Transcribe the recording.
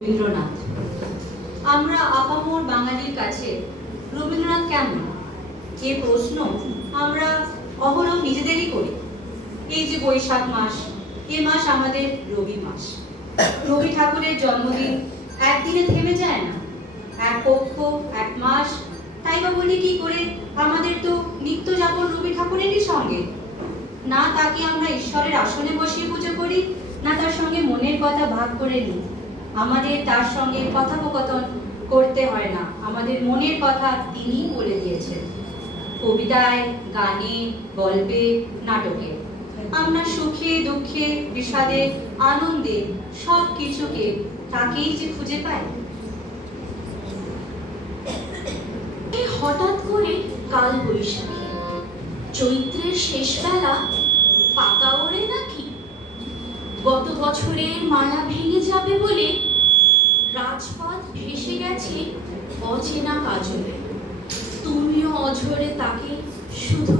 রবীন্দ্রনাথ। আমরা আপামর বাঙালির কাছে রবীন্দ্রনাথ কেমন এ প্রশ্ন আমরা অহরহ নিজেদেরই করি। এই যে বৈশাখ মাস, এ মাস আমাদের রবি মাস। রবি ঠাকুরের জন্মদিন একদিনে থেমে যায় না, এক পক্ষ এক মাস। তাই বা বলি কি করে, আমাদের তো নিত্য যাপন রবি ঠাকুরেরই সঙ্গে। না তাকে আমরা ঈশ্বরের আসনে বসিয়ে পুজো করি, না তার সঙ্গে মনের কথা ভাগ করে নিই। আমাদের তার সঙ্গে কথোপকথন করতে হয় না, আমাদের মনের কথা তিনিই বলে দিয়েছেন। কবিতায়, গানে, গল্পে, নাটকে আমরা সুখে দুঃখে বিষাদে আনন্দে সব কিছুকে তাকেই যে খুঁজে পাই। হঠাৎ করে কাল বৈশাখী, চৈত্রের শেষ বেলা, পাতা ওড়ে নাকি? গত বছরের মায়া ভেঙে যাবে বলে রাজপথ ভেসে গেছে অচেনা কাজলে। তুমিও অঝরে তাকে শুধু